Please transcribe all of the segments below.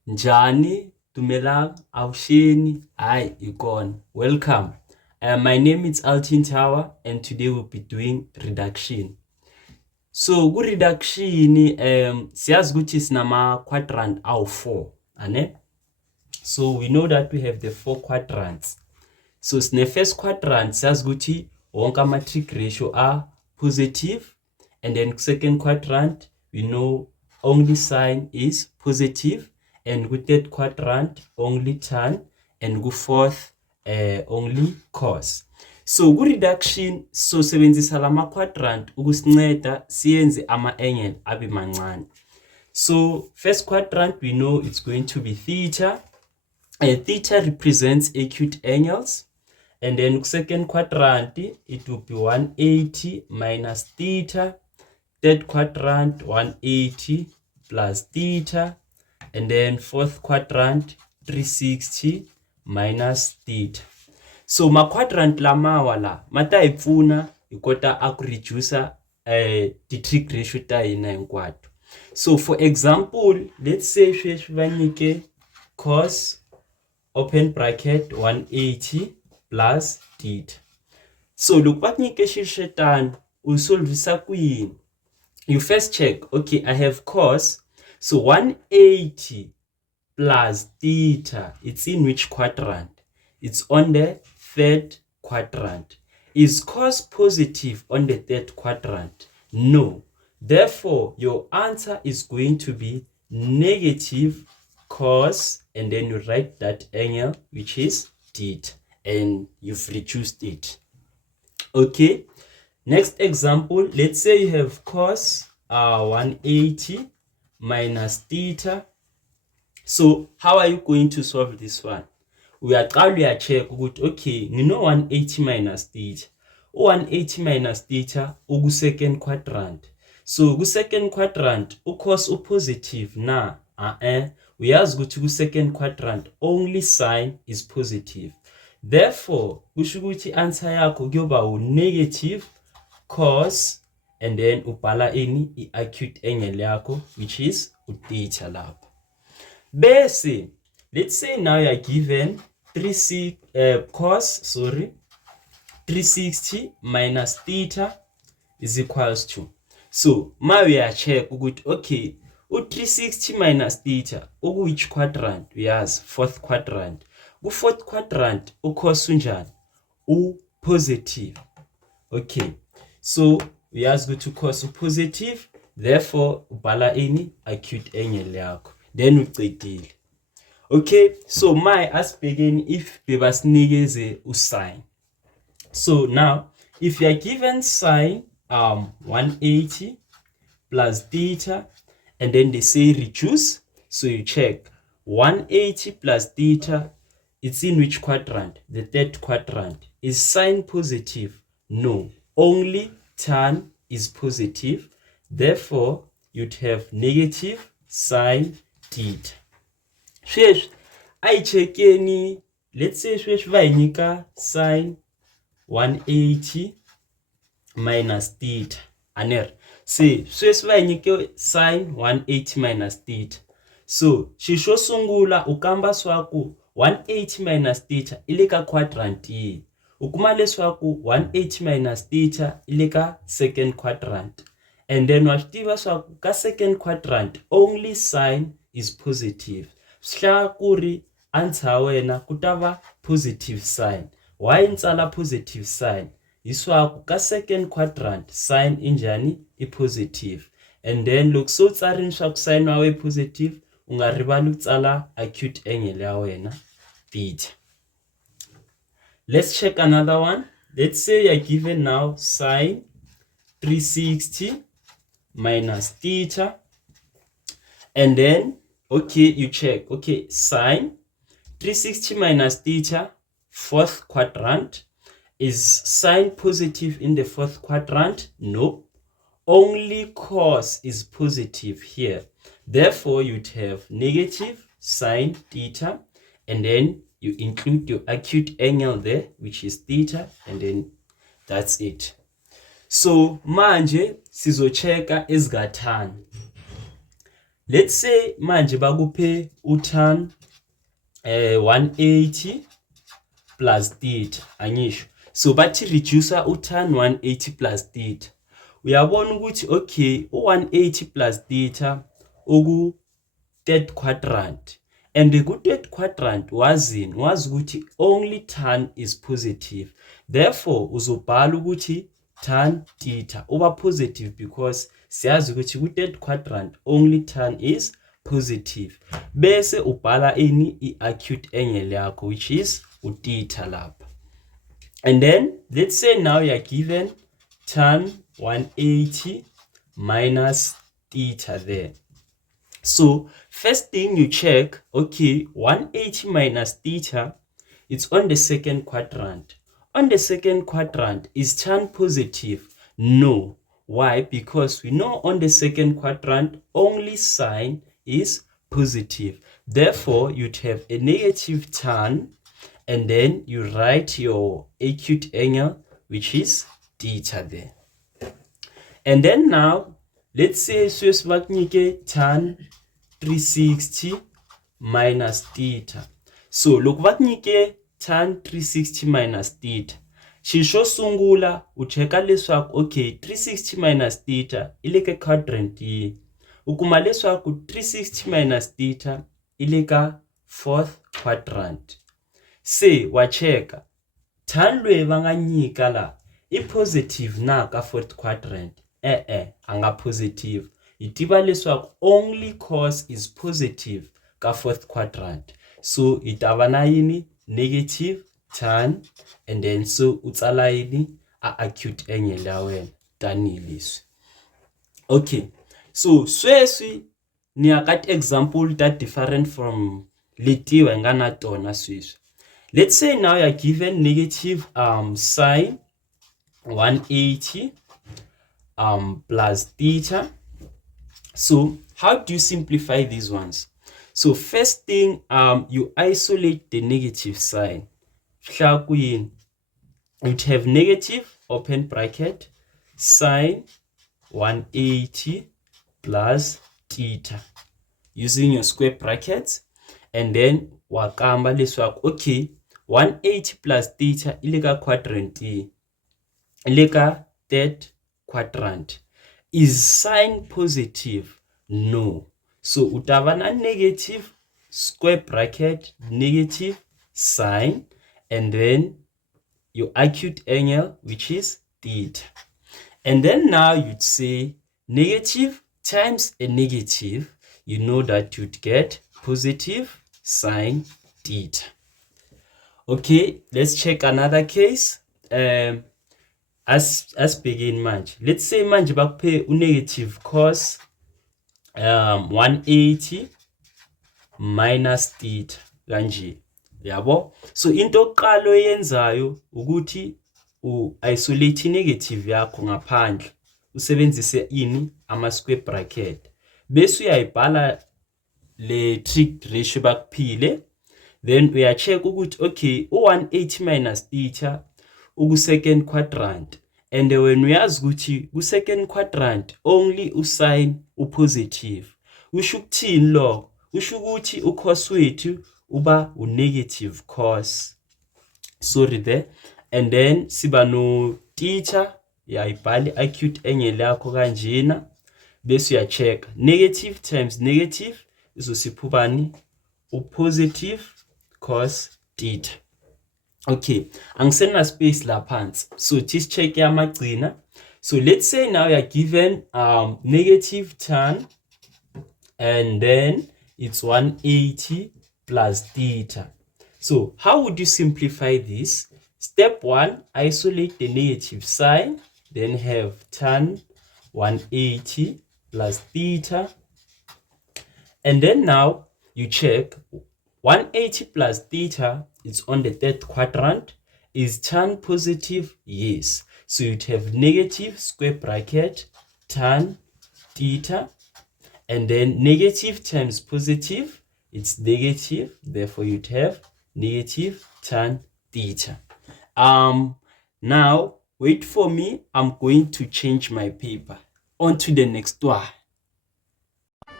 Njani, Dumelang, Awusheni, Hi, Ikon. Welcome. My name is Altin Tower and today we'll be doing reduction. So, reduction, siyazi ukuthi sinama quadrant awu-4, ane? So, we know that we have the 4 quadrants. So, sine first quadrant, siyazi ukuthi wonke ama-trig ratio are positive. And then second quadrant, we know only sign is positive. And with third quadrant, only tan. And with fourth, only cos. So, reduction, so sebenzisa lama quadrant, ukusinceda siyenze ama-angle abe mancane. So, first quadrant, we know it's going to be theta. Theta represents acute angles. And then second quadrant, it will be 180 minus theta. Third quadrant, 180 plus theta. And then fourth quadrant, 360 minus theta. So ma quadrant lamawa la mata ipfuna ikota akureduce the trig ratio ta hina hinkwato. So for example, let's say sweswi va nyike cos open bracket 180 plus theta. So loko va nyike xilo xetano u solvisa ku yini? You first check, okay, I have cos, so 180 plus theta, it's in which quadrant? It's on the third quadrant. Is cos positive on the third quadrant? No. Therefore, your answer is going to be negative cos, and then you write that angle, which is theta, and you've reduced it. Okay. Next example, let's say you have cos 180 minus theta. So how are you going to solve this one? We are check good. Okay, you know 180 minus theta. 180 minus theta ugu second quadrant. So ugu second quadrant cos positive na we have go to second quadrant, only sign is positive. Therefore, kusho ukuthi answer yakho kuyoba negative cos, and then ubhala ini i-acute angle yakho, which is theta lapho. Bese, let's say now you are given cos 360 minus theta is equals to. So now we are check ukuthi okay, 360 minus theta which quadrant? We has fourth quadrant. Fourth quadrant cos unjani? Positive. Okay. So we have go to cos positive, therefore ubhala ini acute angle yakho, then uqedile. Okay, so my asibhekeni if bebasinikeze usign. So now if you are given sine 180 plus theta, and then they say reduce, so you check 180 plus theta, it's in which quadrant? The third quadrant. Is sine positive? No, only tan is positive. Therefore, you'd have negative sine theta. Sweswi ayichekeni, let's say sweswi va nyika sine 180 minus theta. Aner. See, sweswi va nyike sine 180 minus theta. So, xixo sungula ukamba swaku 180 minus theta ile ka quadrant yi. Ukuma leswaku 180 minus theta ile ka second quadrant. And then wa tiva swaku ka second quadrant only sign is positive. Swa kuri answer wena kutava positive sign. Why ntsala positive sign? Iswaku ka second quadrant sign injani I positive. And then look so tsarini swaku sign wawe positive, ungarivali ukutsala acute angle ya wena theta. Let's check another one. Let's say you're given now sine 360 minus theta. And then, okay, you check. Okay, sine 360 minus theta, fourth quadrant. Is sine positive in the fourth quadrant? No. Only cos is positive here. Therefore, you'd have negative sine theta, and then you include your acute angle there, which is theta, and then that's it. So manje sizocheka ezingathani. let's say manje bakuphe u-tan 180 plus theta angisho. So bathi reducer u-tan 180 plus theta. Uyabona ukuthi okay u-180 plus theta uku third quadrant, and the third quadrant wazi ukuthi only tan is positive, therefore uzobhala ukuthi tan theta uba positive because siyazi ukuthi ku third quadrant only tan is positive, bese ubhala i-acute angle yakho which is u-theta lapha. And then let's say now you are given tan 180 minus theta there. So first thing you check, okay, 180 minus theta, it's on the second quadrant. On the second quadrant, is tan positive? No. Why? Because we know on the second quadrant, only sign is positive. Therefore, you'd have a negative tan, and then you write your acute angle, which is theta there. And then now, let's say tan 360 minus theta. So look vakunike tan 360 minus theta. Xo sungula u cheka leswaku okay 360 minus theta ile ka quadrant yi. U kuma leswaku 360 minus theta ile ka fourth quadrant. Se wa cheka tan lwe va nga nyika la I positive na ka fourth quadrant. Anga positive. Itiba leswaku only cos is positive ka fourth quadrant. So itavana yini negative tan, and then so utsala yini a acute angle ya wena tani leswi. Okay, so sweswi ni akat example that different from letiwa ngana tona sweswi. Let's say now you are given negative sine 180 plus theta. So how do you simplify these ones? So first thing, you isolate the negative sign. You'd have negative open bracket sine 180 plus theta using your square brackets, and then wakamba leswaku okay 180 plus theta ileka quadrant ileka third quadrant. Is sign positive? No. So utavana negative square bracket negative sign, and then your acute angle which is theta. And then now you'd say negative times a negative, you know that you'd get positive sine theta. Okay, let's check another case. As begin manje. Let's say manje bakuphe negative cos 180 minus theta kanje. Yabo? So into oqala oyenzayo ukuthi isolate negative yakho ngaphandle. Usebenzise ama square bracket. Bese uyayibhala le trig ratio bakuphile. Then uyacheck ukuthi okay, 180 minus theta uku second quadrant, and when uyazi ukuthi ku second quadrant only usine upositive, usho ukuthini lo? Usho ukuthi ucos wethu uba negative cos, sorry there, and then siba no theta yayibhala acute angle yakho kanjena, bese uyacheck negative times negative izosiphubani upositive cos theta. Okay, angisena space la phansi, so just check yamagcina. So let's say now you're given negative tan, and then it's 180 plus theta. So how would you simplify this? Step 1, isolate the negative sign, then have tan 180 plus theta, and then now you check 180 plus theta, it's on the third quadrant. Is tan positive? Yes. So you'd have negative square bracket tan theta, and then negative times positive, it's negative, therefore you'd have negative tan theta. Now wait for me, I'm going to change my paper. On to the next one.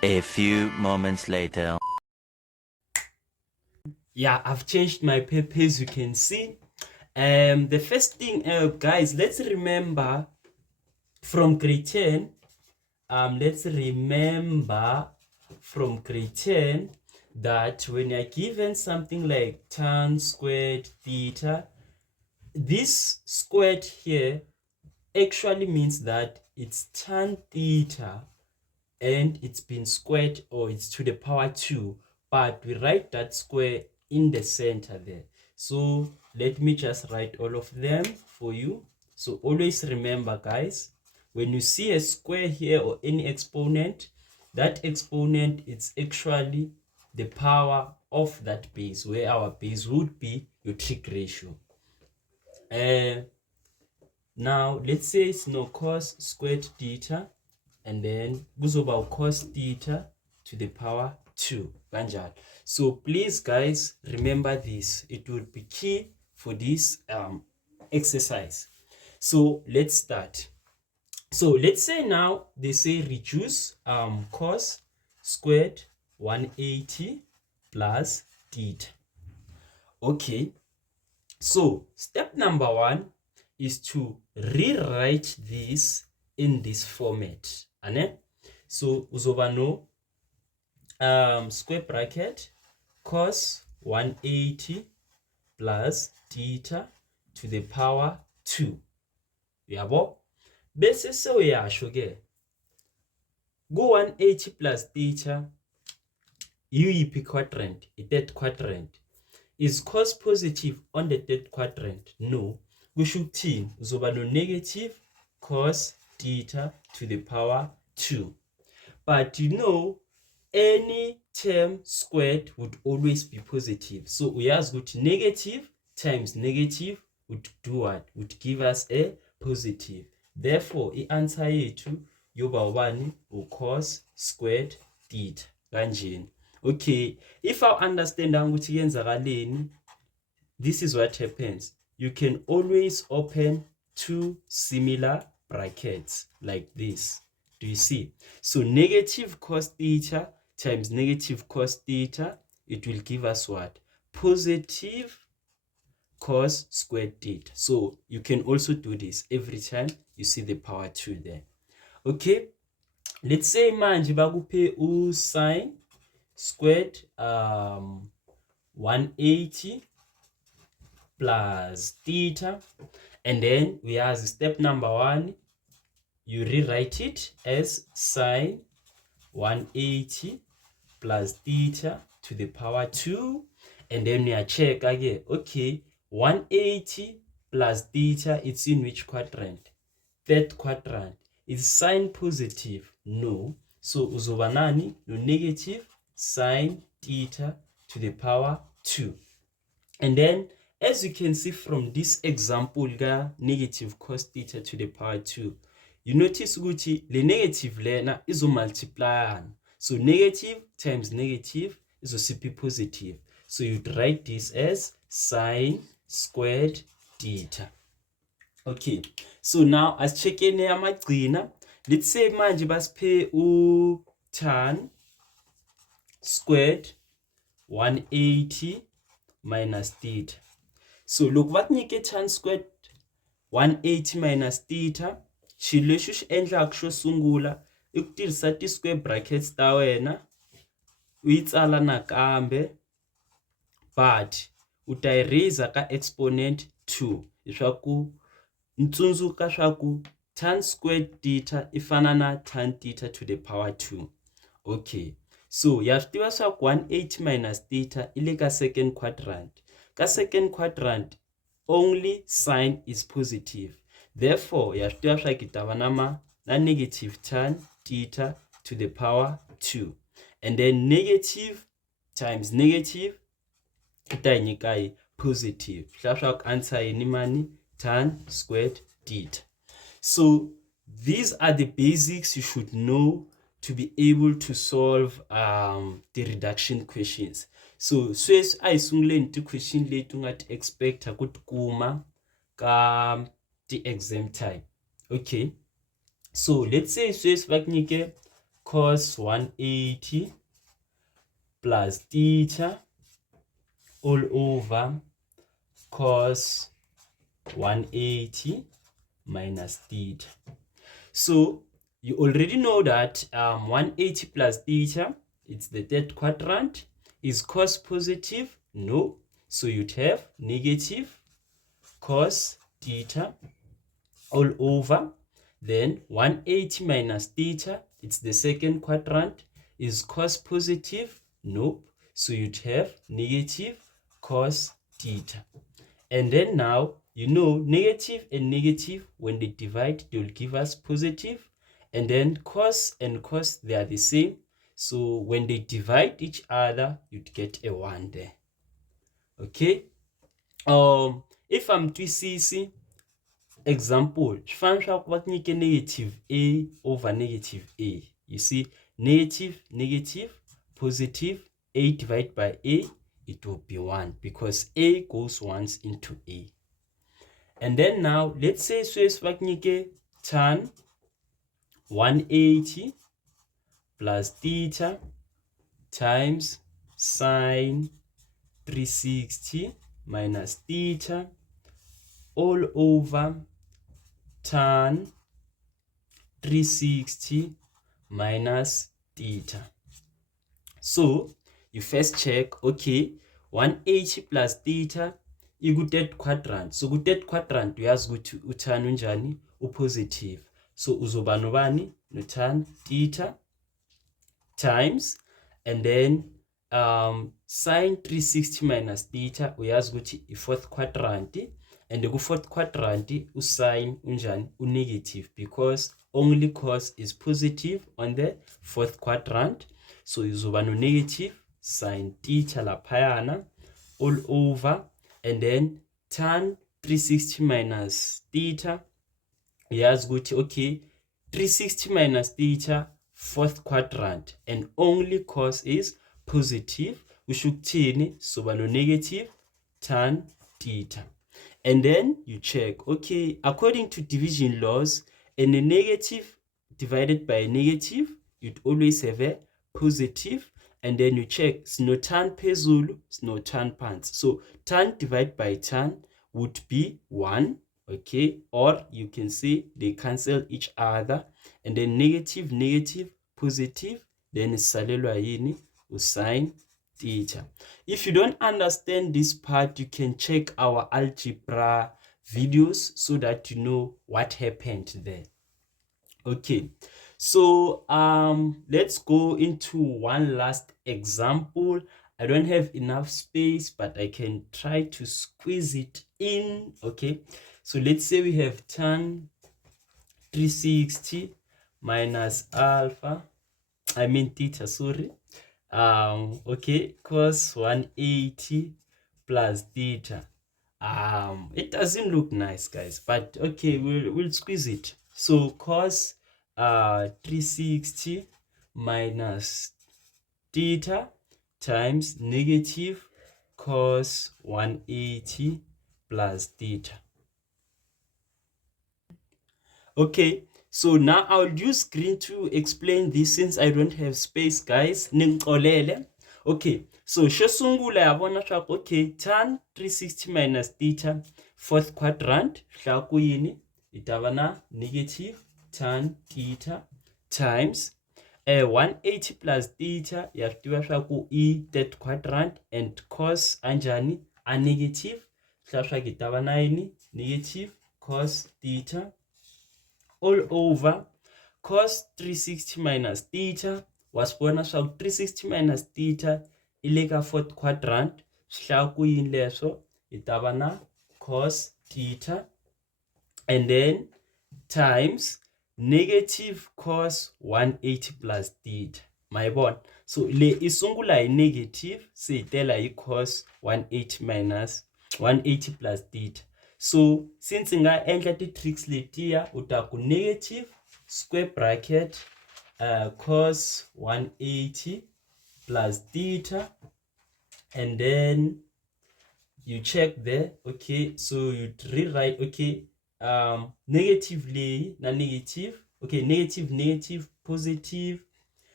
A few moments later. Yeah, I've changed my paper, as you can see. The first thing, guys, let's remember from grade 10. Let's remember from grade 10 that when you're given something like tan squared theta, this squared here actually means that it's tan theta and it's been squared, or it's to the power 2, but we write that square in the center there. So let me just write all of them for you. So always remember, guys, when you see a square here or any exponent, that exponent is actually the power of that base, where our base would be your trig ratio. Now let's say it's no cos squared theta, and then kuzoba cos theta to the power 2 kanjalo. So please, guys, remember this. It would be key for this exercise. So let's start. So let's say now they say reduce cos squared 180 plus theta. Okay, so step number 1 is to rewrite this in this format. So uzoba no square bracket cos 180 plus theta to the power 2. Yabo? Bese sewuyasho ke go 180 plus theta uyiphi quadrant, i-third quadrant. Is cos positive on the third quadrant? No. Kusho ukuthini? Uzoba no negative cos theta to the power 2. But you know, any term squared would always be positive. So uyazi ukuthi negative times negative would do what? Would give us a positive. Therefore, i-answer yethu yoba ubani? U-cos squared theta. Kanjeni. Okay, if I understand ukuthi yenzakaleni, this is what happens. You can always open two similar brackets like this. Do you see? So negative cos theta times negative cos theta, it will give us what? Positive cos squared theta. So you can also do this every time you see the power 2 there. Okay, let's say manje bakuphe u sine squared 180 plus theta, and then we have step number 1, you rewrite it as sine 180 plus theta to the power 2, and then we check again. Okay, 180 plus theta, it's in which quadrant? Third quadrant. Is sine positive? No. So uzoba nani? No, negative sine theta to the power 2. And then, as you can see from this example, negative cos theta to the power 2, you notice ukuthi le negative lena izo multiply. So negative times negative is be positive. So you'd write this as sine squared theta. Okay, so now as checkene amagcina, let's say manje basiphe u tan squared 180 minus theta. So look, bakunike tan squared 180 minus theta, xilo lexi xi endlaka xo sungula i ku tirhisa ti square brackets ta wena u yi tsala nakambe, but u ta yi raise ka exponent 2 leswaku ntsundzuka swa ku tan squared theta ifana na tan theta to the power 2. Okay, so ya swi tiva swa ku 180 minus theta ile ka second quadrant. Ka second quadrant only sign is positive. Therefore, ya swi tiva swa ku ta va na negative tan theta to the power 2. And then negative times negative ita nyika positive. Swa ku answer yini mani? Tan squared theta. So these are the basics you should know to be able to solve the reduction questions. So sweswi a hi sunguleni ti question leti nga ti expecta ku tikuma ka ti exam time. Okay, so let's say sweswi va ku nyike cos 180 plus theta all over cos 180 minus theta. So you already know that 180 plus theta, it's the third quadrant. Is cos positive? No. So you'd have negative cos theta all over. Then 180 minus theta, it's the second quadrant. Is cos positive? Nope. So you'd have negative cos theta. And then now, you know, negative and negative, when they divide, they will give us positive. And then cos and cos, they are the same. So when they divide each other, you'd get a 1 there. Okay. If I'm twisisi, example, negative a over negative a. You see, negative, negative, positive, a divided by a, it will be 1 because a goes once into a. And then now, let's say tan 180 plus theta times sine 360 minus theta all over tan 360 minus theta. So you first check, okay, 180 plus theta i-third quadrant. So ku-third quadrant uyazi ukuthi utan unjani upositive. So uzoba nobani no-tan theta times, and then sine 360 minus theta uyazi ukuthi i-fourth quadrant, and ku-fourth quadrant usine unjani u-negative because only cos is positive on the fourth quadrant. So uzoba no negative sine theta laphayana all over, and then tan 360 minus theta uyazi ukuthi okay, 360 minus theta fourth quadrant, and only cos is positive, usho ukuthini, soba no negative tan theta. And then you check, okay, according to division laws, and a negative divided by a negative, you'd always have a positive. And then you check, sino tan phezulu, sino tan phansi. So tan divided by tan would be 1, okay? Or you can say they cancel each other. And then negative, negative, positive, then salelwa yini usine theta. If you don't understand this part, you can check our algebra videos so that you know what happened there. Okay, so let's go into one last example. I don't have enough space, but I can try to squeeze it in. Okay, so let's say we have tan 360 minus alpha, I mean theta, sorry. Okay, cos 180 plus theta. It doesn't look nice, guys, but okay, we'll squeeze it. So cos 360 minus theta times negative cos 180 plus theta. Okay, so now I'll use screen to explain this since I don't have space, guys. Okay, so shosungula yabona swa okay, tan 360 minus theta fourth quadrant hla kuyini itaba negative tan theta times 180 plus theta yafitiwa swa ku e third quadrant, and cos anjani a negative hla swa kitaba yini negative cos theta all over cos 360 minus theta. Wasibona swa 360 minus theta ileka fourth quadrant hla kuyini leso itaba cos theta, and then times negative cos 180 plus theta. Mayibona, so le isungula yi negative siyitela yi cos 180 minus 180 plus theta. So since nga endla ti tricks letiya uta ku negative square bracket cos 180 plus theta, and then you check there. Okay, so you rewrite, okay, negative na negative, okay, negative, negative, positive,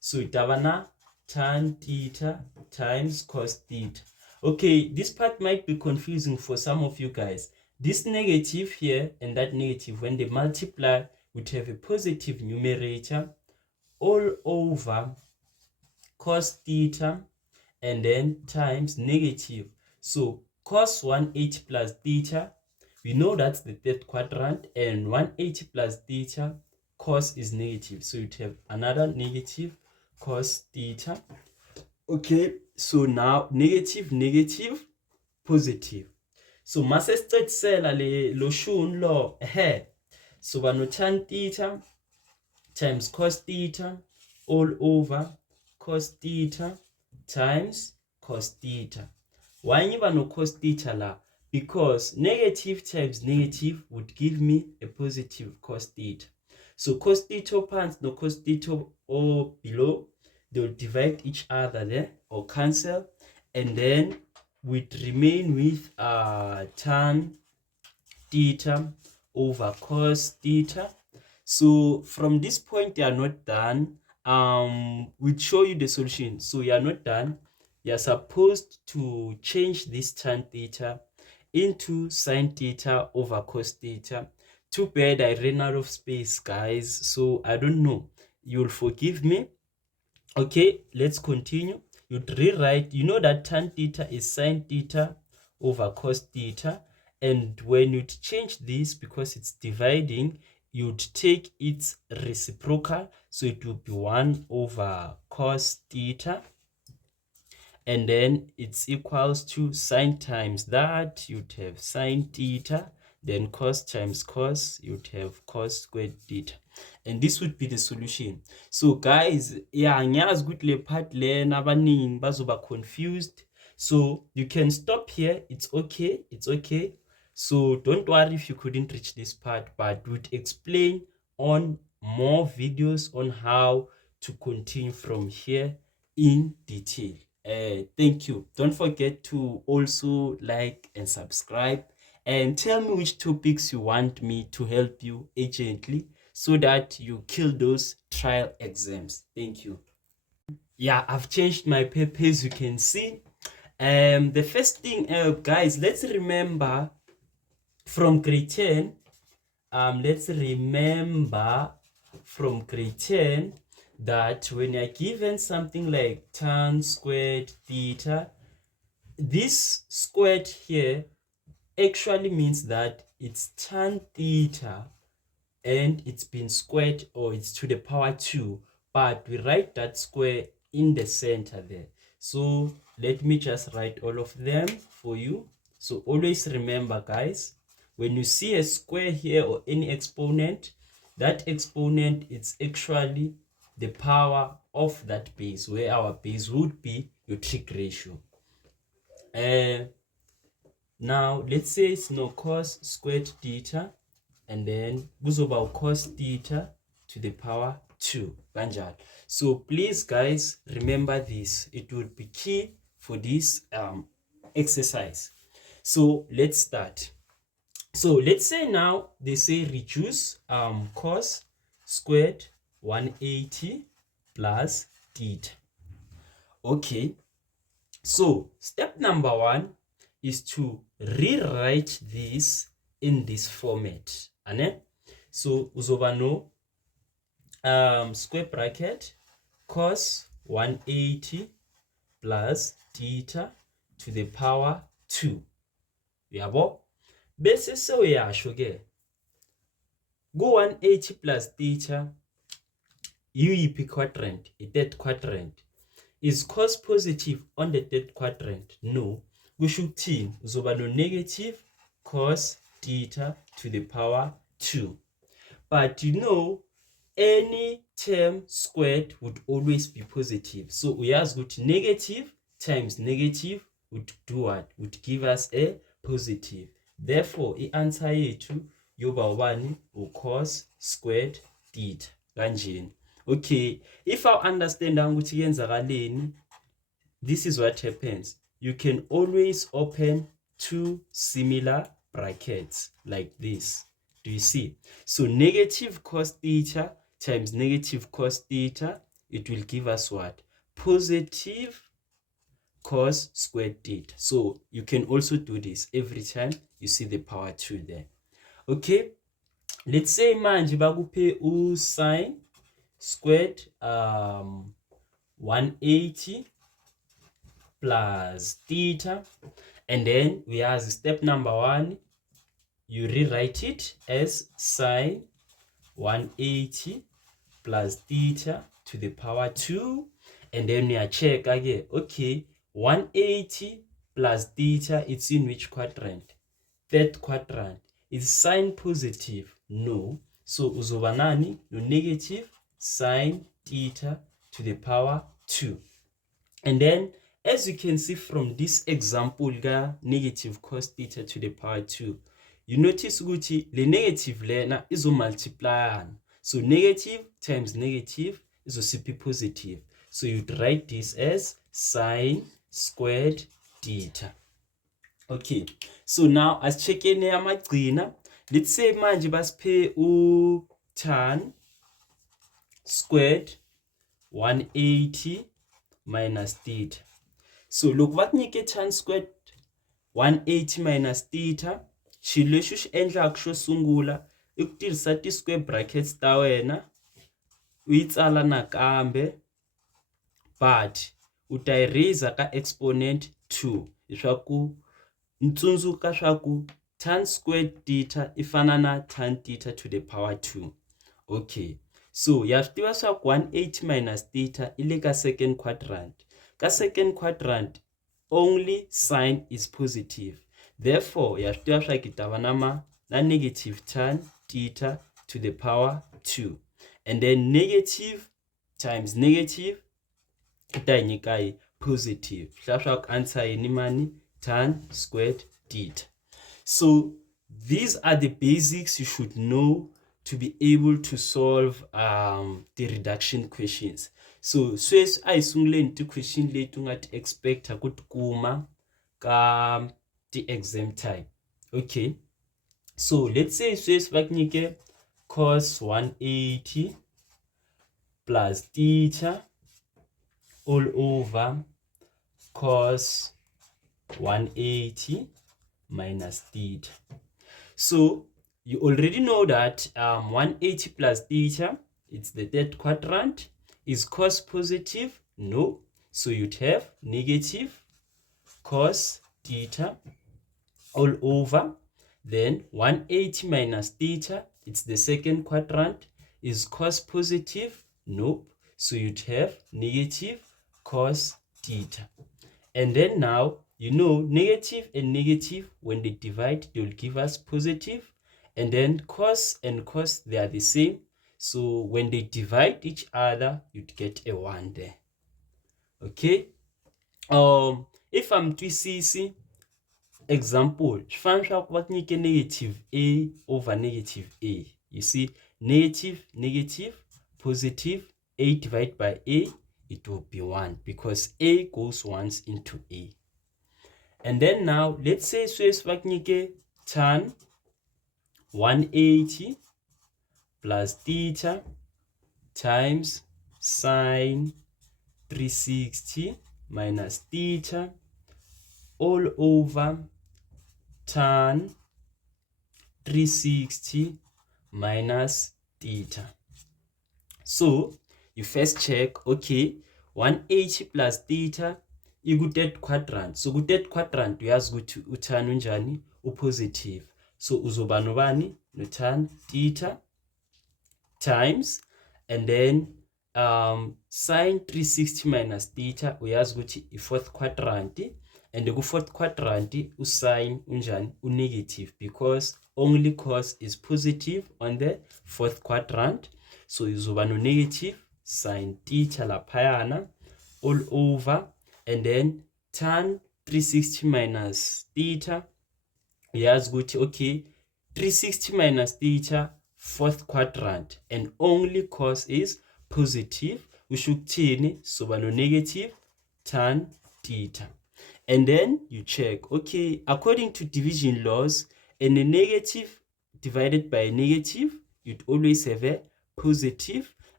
So itavana tan theta times cos theta. Okay, this part might be confusing for some of you guys. This negative here and that negative, when they multiply, would have a positive numerator all over cos theta and then times negative. So cos 180 plus theta, we know that's the third quadrant, and 180 plus theta, cos is negative. So you'd have another negative cos theta. Okay, so now negative, negative, positive. So masesicetsela le loshun lo so bano tan theta times cos theta all over cos theta times cos theta. Why ngiba no cos theta la? Because negative times negative would give me a positive cos theta. So cos theta pants no cos theta or below, they'll divide each other there or cancel, and then we'd remain with tan theta over cos theta. So from this point you are not done. We'll show you the solution. So you are not done. You are supposed to change this tan theta into sin theta over cos theta. Too bad I ran out of space, guys, so I don't know, you'll forgive me. Okay, let's continue. You'd rewrite, you know that tan theta is sin theta over cos theta, and when you change this, because it's dividing, you'd take its reciprocal, so it will be 1 over cos theta, and then it's equals to sin times that, you'd have sin theta, then cos times cos, you'd have cos squared theta, and this would be the solution. So guys, yeah, ngiyazi ukuthi le part lena abaningi bazoba confused, so you can stop here. It's okay, it's okay. So don't worry if you couldn't reach this part, but we'd explain on more videos on how to continue from here in detail. Thank you. Don't forget to also like and subscribe, and tell me which topics you want me to help you urgently so that you kill those trial exams. Thank you. Yeah, I've changed my paper, as you can see. The first thing, guys, let's remember from grade 10. Let's remember from grade 10 that when you're given something like tan squared theta, this squared here actually means that it's tan theta and it's been squared, or it's to the power 2, but we write that square in the center there. So let me just write all of them for you. So always remember, guys, when you see a square here or any exponent, that exponent is actually the power of that base, where our base would be your trig ratio. Now let's say it's no cos squared theta, and then kuzoba cos theta to the power 2 kanjalo. So please guys, remember this, it will be key for this exercise. So let's start. So let's say now they say reduce cos squared 180 plus theta. Okay, so step number 1 is to rewrite this in this format. So uzoba no square bracket cos 180 plus theta to the power 2. Yabo? Bese sewuyasho ke go 180 plus theta yiphi quadrant, a third quadrant. Is cos positive on the third quadrant? No. Kusho ukuthini? Uzoba no negative cos theta to the power 2. But you know, any term squared would always be positive. So uyazi ukuthi negative times negative would do what? Would give us a positive. Therefore, i-answer yethu yoba ubani? Cos squared theta. Kanjeni. Okay, if I understand ukuthi yenzakaleni, this is what happens. You can always open two similar brackets like this. Do you see? So negative cos theta times negative cos theta it will give us what? Positive cos squared theta. So you can also do this every time you see the power 2 there. Okay, let's say manje bakuphe u-sin squared 180 plus theta, and then we have step number 1, you rewrite it as sine 180 plus theta to the power 2, and then we are check again. Okay, 180 plus theta, it's in which quadrant? Third quadrant. Is sine positive? No. So uzoba nani? No, negative sine theta to the power 2. And then as you can see from this example ga negative cos theta to the power 2, you notice ukuthi le negative lena izo multiply. So negative times negative izosiphi positive. So you'd write this as sine squared theta. Okay, so now as check-in amagcina, let's say manje basiphe u tan squared 180 minus theta. So look what nike tan squared 180 minus theta, xilo lexi xi endlaka xo sungula i ku tirhisa ti square brackets ta wena u yi tsala nakambe, but u ta yi raise ka exponent 2 leswaku ntsundzuka swa ku tan squared theta i fana na tan theta to the power 2. Okay, so ya swi tiva swa ku 180 minus theta i le ka second quadrant. Ka second quadrant only sign is positive, therefore ya swi tiva swa ki ta va na negative tan theta to the power 2, and then negative times negative ita hi nyika hi positive. Swi hlaya swa ku answer yini mani? Tan squared theta. So these are the basics you should know to be able to solve the reduction questions. So sweswi a hi sunguleni ti question leti u nga ti expecta ku ti kuma ka ti exam time. Okay, so let's say sweswi va ku nyike cos 180 plus theta all over cos 180 minus theta. So you already know that 180 plus theta, it's the third quadrant. Is cos positive? No. So you'd have negative cos theta all over, then 180 minus theta, it's the second quadrant. Is cos positive? Nope. So you'd have negative cos theta. And then now, you know, negative and negative, when they divide, they will give us positive. And then cos and cos, they are the same. So when they divide each other, you'd get a 1 there. Okay. If I'm twisisi example, negative a over negative a. You see, negative, negative, positive, a divided by a, it will be 1 because a goes once into a. And then now, let's say tan 180 plus theta times sine 360 minus theta all over tan 360 minus theta. So you first check, okay, 180 plus theta equal third quadrant. So ku third quadrant uyazi ukuthi utan unjani? Upositive. So uzoba nobani? No tan theta times, and then sine 360 minus theta uyazi ukuthi i fourth quadrant, and ku fourth quadrant usine unjani? Negative, because only cos is positive on the fourth quadrant. So uzoba no negative sine theta laphayana all over, and then tan 360 minus theta uyazi ukuthi okay, 360 minus theta fourth quadrant, and only cos is positive, ushukuthini soba no negative tan theta. And then you check, okay, according to division laws, and a negative divided by a negative, you'd always have a positive,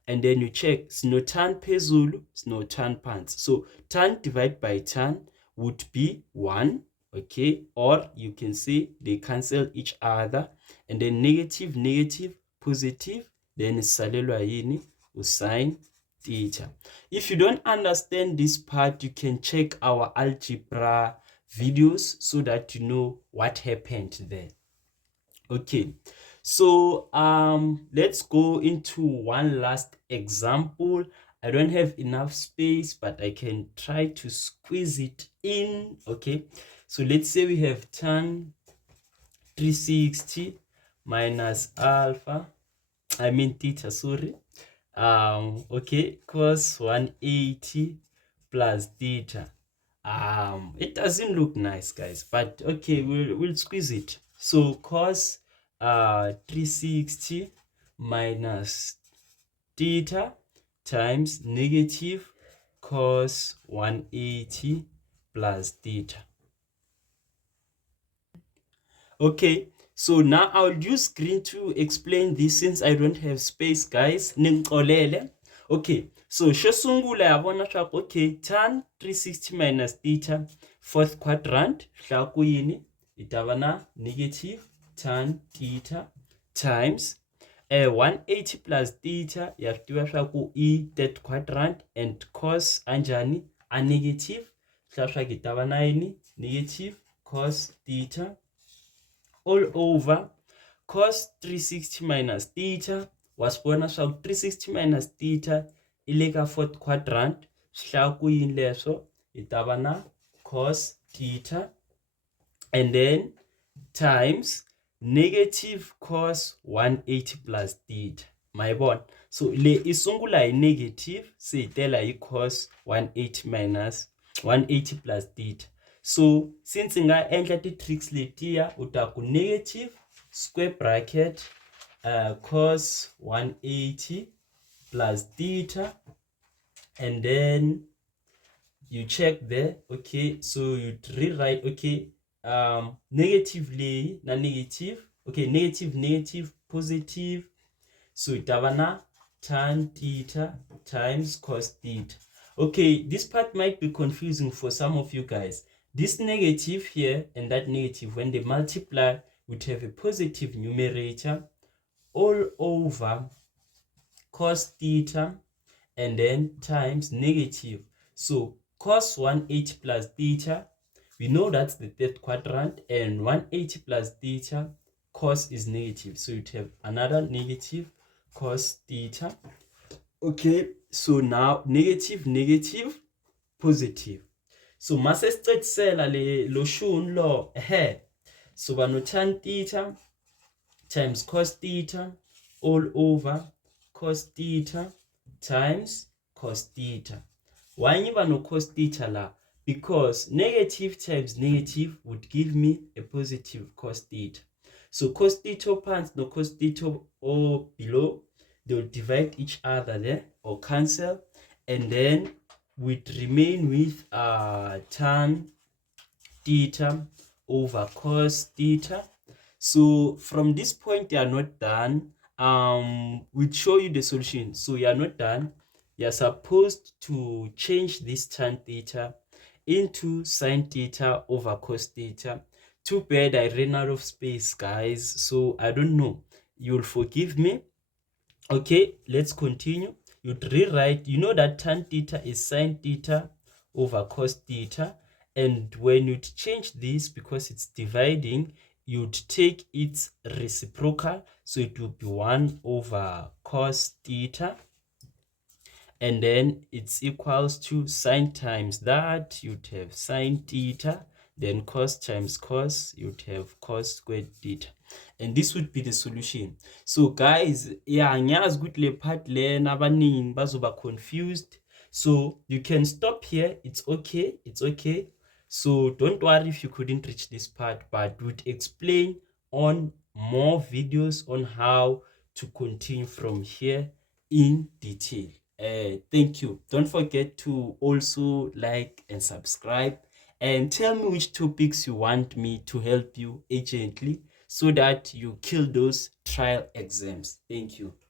and then you check sino-tan phezulu, sino-tan phansi. So tan divided by tan would be 1, okay, or you can say they cancel each other, and then negative negative positive, then isalelwa yini usine theta. If you don't understand this part, you can check our algebra videos so that you know what happened there. Okay, so let's go into one last example. I don't have enough space, but I can try to squeeze it in. Okay, so let's say we have tan 360 minus alpha, theta, sorry. Okay, cos 180 plus theta. It doesn't look nice, guys, but okay, we'll squeeze it. So cos 360 minus theta times negative cos 180 plus theta. Okay, so now I'll use screen to explain this since I don't have space, guys. Okay, so shosungula yabona swa okay, tan 360 minus theta fourth quadrant hlakuyini itavana negative tan theta times 180 plus theta yafitiwa swa ku e third quadrant and cos anjani a negative swa kitavana yini negative cos theta all over cos 360 minus theta wasibona swa 360 minus theta ileka fourth quadrant swihlaya ku yini leswo itava na cos theta and then times negative cos 180 plus theta. Mayibona, so le isungula hi negative siyitela hi cos 180 minus 180 plus theta. So since nga endla ti tricks letiya utaku negative square bracket cos 180 plus theta, and then you check there. Okay, so you rewrite, okay, negatively na negative, okay, negative negative positive, so itavana tan theta times cos theta. Okay, this part might be confusing for some of you guys. This negative here and that negative, when they multiply, would have a positive numerator all over cos theta and then times negative. So cos 180 plus theta, we know that's the third quadrant, and 180 plus theta, cos is negative, so you'd have another negative cos theta. Okay, so now negative negative positive. So masesicetsela le loshun lo so bano tan theta times cos theta all over cos theta times cos theta. Why no cos theta la? Because negative times negative would give me a positive cos theta. So cos theta pants no cos theta or below, they will divide each other there or cancel, and then we'd remain with tan theta over cos theta. So from this point, you are not done. We'll show you the solution. So you are not done. You are supposed to change this tan theta into sin theta over cos theta. Too bad I ran out of space, guys. So I don't know. You'll forgive me. Okay, let's continue. You'd rewrite, you know that tan theta is sin theta over cos theta. And when you change this, because it's dividing, you'd take its reciprocal. So it will be 1 over cos theta. And then it's equals to sin times that, you'd have sin theta. Then cos times cos, you'd have cos squared theta. And this would be the solution. So guys, yeah, ngiyazi ukuthi le part le nabaningi bazoba confused. So you can stop here. It's okay. It's okay. So don't worry if you couldn't reach this part, but we'd explain on more videos on how to continue from here in detail. Thank you. Don't forget to also like and subscribe, and tell me which topics you want me to help you urgently so that you kill those trial exams. Thank you.